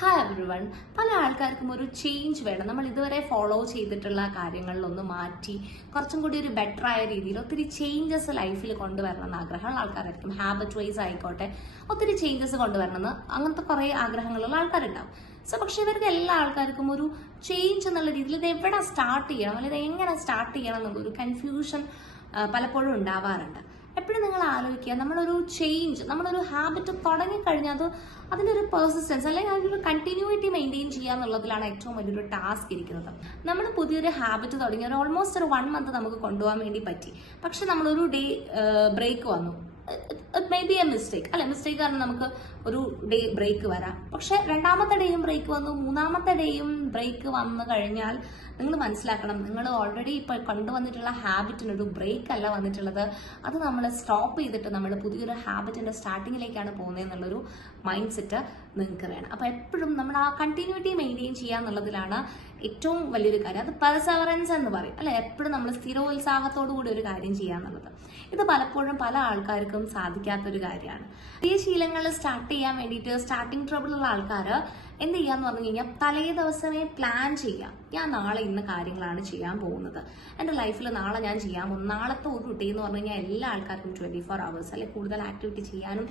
Hi every one പല ആൾക്കാർക്കും ഒരു ചേഞ്ച് വേണം. നമ്മൾ ഇതുവരെ ഫോളോ ചെയ്തിട്ടുള്ള കാര്യങ്ങളിലൊന്ന് മാറ്റി കുറച്ചും കൂടി ഒരു ബെറ്റർ ആയ രീതിയിൽ ഒത്തിരി ചേഞ്ചസ് ലൈഫിൽ കൊണ്ടുവരണം എന്ന് ആഗ്രഹമുള്ള ആൾക്കാരായിരിക്കും. ഹാബിറ്റ് വൈസ് ആയിക്കോട്ടെ ഒത്തിരി ചേഞ്ചസ് കൊണ്ടുവരണമെന്ന് അങ്ങനത്തെ കുറേ ആഗ്രഹങ്ങളുള്ള ആൾക്കാരുണ്ടാവും. സോ പക്ഷെ ഇവർക്ക് എല്ലാ ആൾക്കാർക്കും ഒരു ചേഞ്ച് എന്നുള്ള രീതിയിൽ ഇത് എവിടെ സ്റ്റാർട്ട് ചെയ്യണം? അല്ലെങ്കിൽ ഇത് എങ്ങനെ സ്റ്റാർട്ട് ചെയ്യണം എന്നുള്ളൊരു കൺഫ്യൂഷൻ പലപ്പോഴും ഉണ്ടാവാറുണ്ട്. എപ്പോഴും നിങ്ങൾ ആലോചിക്കുക നമ്മളൊരു ചേഞ്ച് നമ്മളൊരു ഹാബിറ്റ് തുടങ്ങിക്കഴിഞ്ഞാൽ അത് അതിന്റെ ഒരു പെർസിസ്റ്റൻസ് അല്ലെങ്കിൽ അതിന്റെ ഒരു കണ്ടിന്യൂറ്റി മെയിന്റെയിൻ ചെയ്യുക എന്നുള്ളതിലാണ് ഏറ്റവും വലിയൊരു ടാസ്ക് ഇരിക്കുന്നത്. നമ്മൾ പുതിയൊരു ഹാബിറ്റ് തുടങ്ങി ഒരു ഓൾമോസ്റ്റ് ഒരു വൺ മന്ത് നമുക്ക് കൊണ്ടുപോകാൻ വേണ്ടി പറ്റി. പക്ഷെ നമ്മളൊരു ഡേ ബ്രേക്ക് വന്നു. മേ ബി എ മിസ്റ്റേക്ക് അല്ലെ മിസ്റ്റേക്ക് കാരണം നമുക്ക് ഒരു ഡേ ബ്രേക്ക് വരാം. പക്ഷെ രണ്ടാമത്തെ ഡേയും ബ്രേക്ക് വന്നു. മൂന്നാമത്തെ ഡേയും ബ്രേക്ക് വന്നു കഴിഞ്ഞാൽ നിങ്ങൾ മനസ്സിലാക്കണം നിങ്ങൾ ഓൾറെഡി ഇപ്പൊ കൊണ്ടുവന്നിട്ടുള്ള ഹാബിറ്റിന് ഒരു ബ്രേക്ക് അല്ല വന്നിട്ടുള്ളത്. അത് നമ്മൾ സ്റ്റോപ്പ് ചെയ്തിട്ട് നമ്മൾ പുതിയൊരു ഹാബിറ്റിന്റെ സ്റ്റാർട്ടിങ്ങിലേക്കാണ് പോകുന്നത് എന്നുള്ളൊരു മൈൻഡ് സെറ്റ് നിങ്ങൾക്ക് വേണം. അപ്പൊ എപ്പോഴും നമ്മൾ ആ കണ്ടിന്യൂറ്റി മെയിന്റെയിൻ ചെയ്യുക എന്നുള്ളതിലാണ് ഏറ്റവും വലിയൊരു കാര്യം. അത് പെർസവറൻസ് എന്ന് പറയും. അല്ലെ എപ്പോഴും നമ്മൾ സ്ഥിരോത്സാഹത്തോടു കൂടി ഒരു കാര്യം ചെയ്യുക എന്നുള്ളത്. ഇത് പലപ്പോഴും പല ആൾക്കാർക്കും സാധിക്കാത്തൊരു കാര്യമാണ്. പുതിയ ശീലങ്ങൾ സ്റ്റാർട്ട് ചെയ്യാൻ വേണ്ടിയിട്ട് സ്റ്റാർട്ടിങ് ട്രബിൾ ഉള്ള ആൾക്കാർ എന്ത് ചെയ്യാന്ന് പറഞ്ഞു കഴിഞ്ഞാൽ തലേ ദിവസമേ പ്ലാൻ ചെയ്യാം. ഞാൻ നാളെ ഇന്ന് കാര്യങ്ങളാണ് ചെയ്യാൻ പോകുന്നത്. എന്റെ ലൈഫിൽ നാളെ ഞാൻ ചെയ്യാൻ പോകും നാളത്തെ ഒരു കുട്ടി എന്ന് പറഞ്ഞു കഴിഞ്ഞാൽ എല്ലാ ആൾക്കാർക്കും ട്വന്റി ഫോർ അവേഴ്സ് അല്ലെങ്കിൽ കൂടുതൽ ആക്ടിവിറ്റി ചെയ്യാനും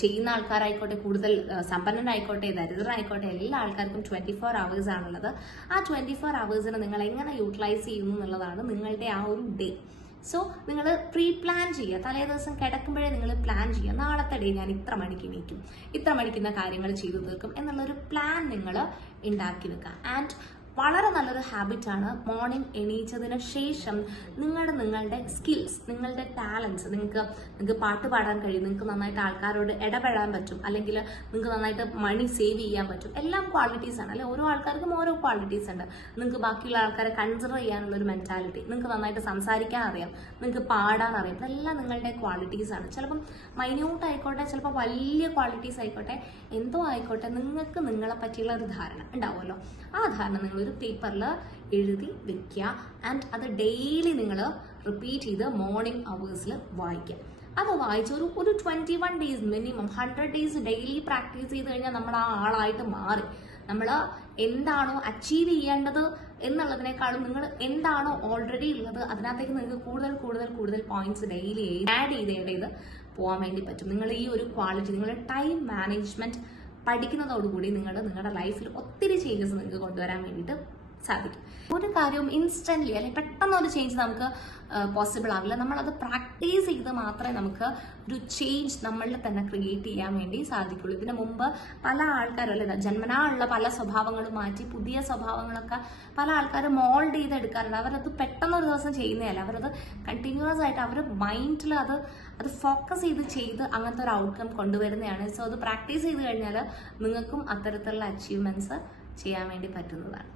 ചെയ്യുന്ന ആൾക്കാരായിക്കോട്ടെ കൂടുതൽ സമ്പന്നനായിക്കോട്ടെ ദരിദ്രനായിക്കോട്ടെ എല്ലാ ആൾക്കാർക്കും ട്വന്റി ഫോർ അവേഴ്സ് ആണുള്ളത്. ആ ട്വന്റി ഫോർ അവേഴ്സിനെ നിങ്ങൾ എങ്ങനെ യൂട്ടിലൈസ് ചെയ്യുന്നു എന്നുള്ളതാണ് നിങ്ങളുടെ ആ ഒരു ഡേ സോ നിങ്ങൾ പ്രീ പ്ലാൻ ചെയ്യുക. തലേ ദിവസം കിടക്കുമ്പോഴേ നിങ്ങൾ പ്ലാൻ ചെയ്യുക. നാളത്തെ ഡേ ഞാൻ ഇത്ര മണിക്ക് നീക്കും ഇത്ര മണിക്കുന്ന കാര്യങ്ങൾ ചെയ്തു തീർക്കും. എന്നുള്ളൊരു പ്ലാൻ നിങ്ങൾ ഉണ്ടാക്കി വെക്കുക. ആൻഡ് വളരെ നല്ലൊരു ഹാബിറ്റാണ് മോർണിംഗ് എണീച്ചതിന് ശേഷം നിങ്ങളുടെ നിങ്ങളുടെ സ്കിൽസ് നിങ്ങളുടെ ടാലൻസ് നിങ്ങൾക്ക് നിങ്ങൾക്ക് പാട്ട് പാടാൻ കഴിയും നിങ്ങൾക്ക് നന്നായിട്ട് ആൾക്കാരോട് ഇടപെടാൻ പറ്റും അല്ലെങ്കിൽ നിങ്ങൾക്ക് നന്നായിട്ട് മണി സേവ് ചെയ്യാൻ പറ്റും. എല്ലാം ക്വാളിറ്റീസ് ആണ്. അല്ലെ ഓരോ ആൾക്കാർക്കും ഓരോ ക്വാളിറ്റീസ് ഉണ്ട്. നിങ്ങൾക്ക് ബാക്കിയുള്ള ആൾക്കാരെ കൺസിഡർ ചെയ്യാനുള്ള ഒരു മെന്റാലിറ്റി നിങ്ങൾക്ക് നന്നായിട്ട് സംസാരിക്കാൻ അറിയാം നിങ്ങൾക്ക് പാടാൻ അറിയാം. ഇതെല്ലാം നിങ്ങളുടെ ക്വാളിറ്റീസ് ആണ്. ചിലപ്പം മൈന്യൂട്ട് ആയിക്കോട്ടെ ചിലപ്പോൾ വലിയ ക്വാളിറ്റീസ് ആയിക്കോട്ടെ എന്തോ ആയിക്കോട്ടെ നിങ്ങൾക്ക് നിങ്ങളെ പറ്റിയുള്ള ഒരു ധാരണ ഉണ്ടാവുമല്ലോ. ആ ധാരണ നിങ്ങൾ ഒരു പേപ്പറിൽ എഴുതി വെക്കുക. ആൻഡ് അത് ഡെയിലി നിങ്ങൾ റിപ്പീറ്റ് ചെയ്ത് മോർണിംഗ് അവേഴ്സിൽ വായിക്കുക. അത് വായിച്ച ഒരു ഒരു twenty one days minimum hundred days daily practice ചെയ്ത് കഴിഞ്ഞാൽ നമ്മൾ ആ ആളായിട്ട് മാറി. നമ്മൾ എന്താണോ അച്ചീവ് ചെയ്യേണ്ടത് എന്നുള്ളതിനേക്കാളും നിങ്ങൾ എന്താണോ ഓൾറെഡി ഉള്ളത് അതിനകത്തേക്ക് നിങ്ങൾക്ക് കൂടുതൽ കൂടുതൽ കൂടുതൽ പോയിന്റ്സ് ഡെയിലി ആഡ് ചെയ്ത് പോകാൻ വേണ്ടി പറ്റും. നിങ്ങൾ ഈ ഒരു ക്വാളിറ്റി നിങ്ങളുടെ ടൈം മാനേജ്മെന്റ് പഠിക്കുന്നതോടുകൂടി നിങ്ങൾ നിങ്ങളുടെ ലൈഫിൽ ഒത്തിരി ചേഞ്ചസ് നിങ്ങൾക്ക് കൊണ്ടുവരാൻ വേണ്ടിയിട്ട് സാധിക്കും. ഒരു കാര്യവും ഇൻസ്റ്റന്റ്ലി അല്ലെങ്കിൽ പെട്ടെന്ന് ഒരു ചേഞ്ച് നമുക്ക് പോസിബിൾ ആവില്ല. നമ്മളത് പ്രാക്ടീസ് ചെയ്ത് മാത്രമേ നമുക്ക് ഒരു ചേഞ്ച് നമ്മളിൽ തന്നെ ക്രിയേറ്റ് ചെയ്യാൻ വേണ്ടി സാധിക്കുള്ളൂ. ഇതിനു മുമ്പ് പല ആൾക്കാരും അല്ലെ ജന്മനാ ഉള്ള പല സ്വഭാവങ്ങളും മാറ്റി പുതിയ സ്വഭാവങ്ങളൊക്കെ പല ആൾക്കാരും മോൾഡ് ചെയ്ത് എടുക്കാറുണ്ട് അവരത് പെട്ടെന്ന് ഒരു ദിവസം ചെയ്യുന്നതല്ല. അവരത് കണ്ടിന്യൂസ് ആയിട്ട് അവർ മൈൻഡിൽ അത് അത് ഫോക്കസ് ചെയ്ത് ചെയ്ത് അങ്ങനത്തെ ഒരു ഔട്ട്കം കൊണ്ടുവരുന്നതാണ്. സോ അത് പ്രാക്ടീസ് ചെയ്ത് കഴിഞ്ഞാൽ നിങ്ങൾക്കും അത്തരത്തിലുള്ള അച്ചീവ്മെന്റ്സ് ചെയ്യാൻ വേണ്ടി പറ്റുന്നതാണ്.